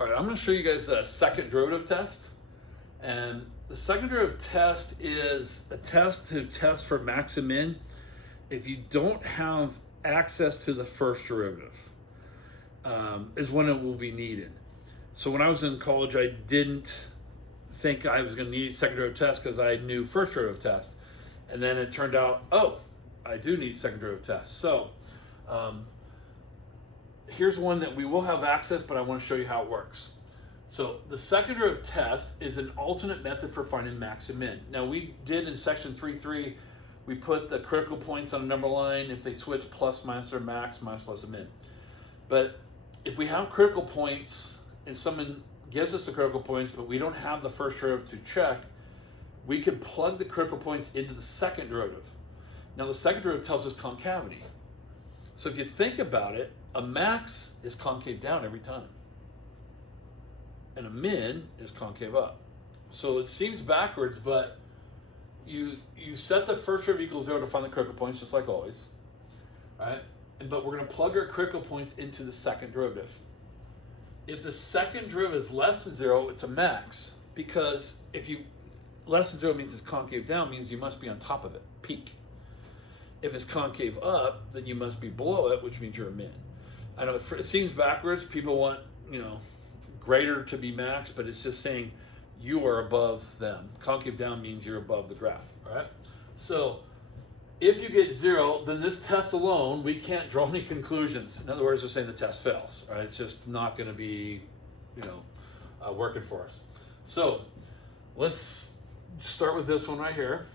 All right, I'm going to show you guys a second derivative test. And the second derivative test is a test to test for max and min if you don't have access to the first derivative, is when it will be needed. So when I was in college, I didn't think I was going to need second derivative test because I knew first derivative test. And then it turned out, oh, I do need second derivative test. So here's one that we will have access, but I want to show you how it works. So the second derivative test is an alternate method for finding max and min. Now we did in section 3.3, we put the critical points on a number line if they switch plus, minus, or max, minus, plus, and min. But if we have critical points and someone gives us the critical points, but we don't have the first derivative to check, we can plug the critical points into the second derivative. Now the second derivative tells us concavity. So if you think about it, a max is concave down every time, and a min is concave up. So it seems backwards, but you set the first derivative equals 0 to find the critical points, just like always. All right? But we're going to plug our critical points into the second derivative. If the second derivative is less than 0, it's a max, because if you less than 0 means it's concave down, means you must be on top of it, peak. If it's concave up, then you must be below it, which means you're a min. I know it seems backwards. People want, greater to be max, but it's just saying you are above them. Concave down means you're above the graph, all right? So if you get 0, then this test alone, we can't draw any conclusions. In other words, we're saying the test fails, all right? It's just not going to be, working for us. So let's start with this one right here.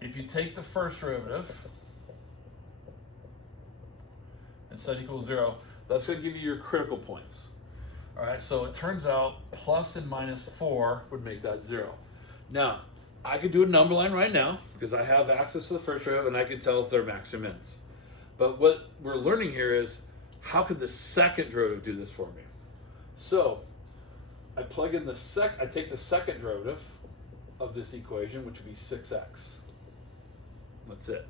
If you take the first derivative and set equals 0, that's going to give you your critical points. All right, so it turns out plus and minus 4 would make that 0. Now, I could do a number line right now because I have access to the first derivative and I can tell if they're max or mins. But what we're learning here is how could the second derivative do this for me? So I plug in I take the second derivative of this equation, which would be 6x. That's it.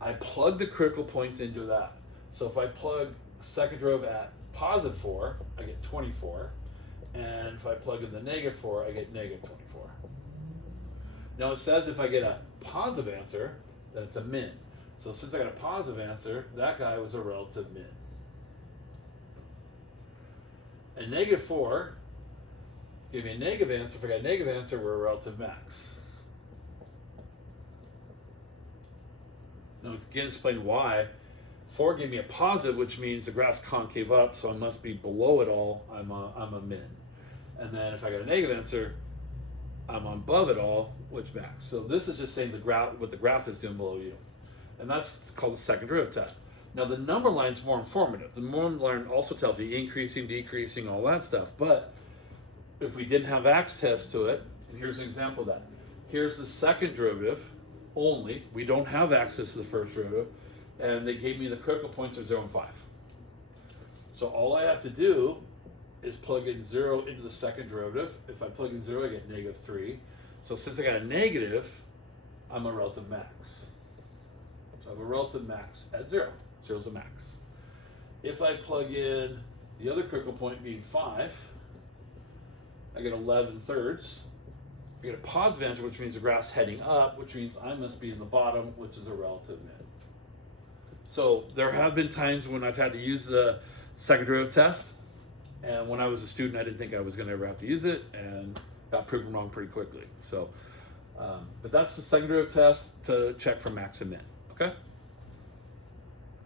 I plug the critical points into that. So if I plug second derivative at positive 4, I get 24. And if I plug in the negative 4, I get negative 24. Now it says if I get a positive answer, that it's a min. So since I got a positive answer, that guy was a relative min. And negative 4 give me a negative answer. If I got a negative answer, we're a relative max. Now again, explain why. 4 gave me a positive, which means the graph's concave up, so I must be below it all. I'm a min. And then if I got a negative answer, I'm above it all, which max. So this is just saying what the graph is doing below you. And that's called the second derivative test. Now the number line is more informative. The number line also tells me increasing, decreasing, all that stuff. But if we didn't have access to it, and here's an example of that. Here's the second derivative only. We don't have access to the first derivative. And they gave me the critical points of 0 and 5. So all I have to do is plug in 0 into the second derivative. If I plug in 0, I get negative 3. So since I got a negative, I'm a relative max. So I have a relative max at 0. 0 is a max. If I plug in the other critical point being 5, I get 11 thirds. I get a positive answer, which means the graph's heading up, which means I must be in the bottom, which is a relative min. So there have been times when I've had to use the second derivative test, and when I was a student, I didn't think I was going to ever have to use it, and got proven wrong pretty quickly. So, but that's the second derivative test to check for max and min. Okay.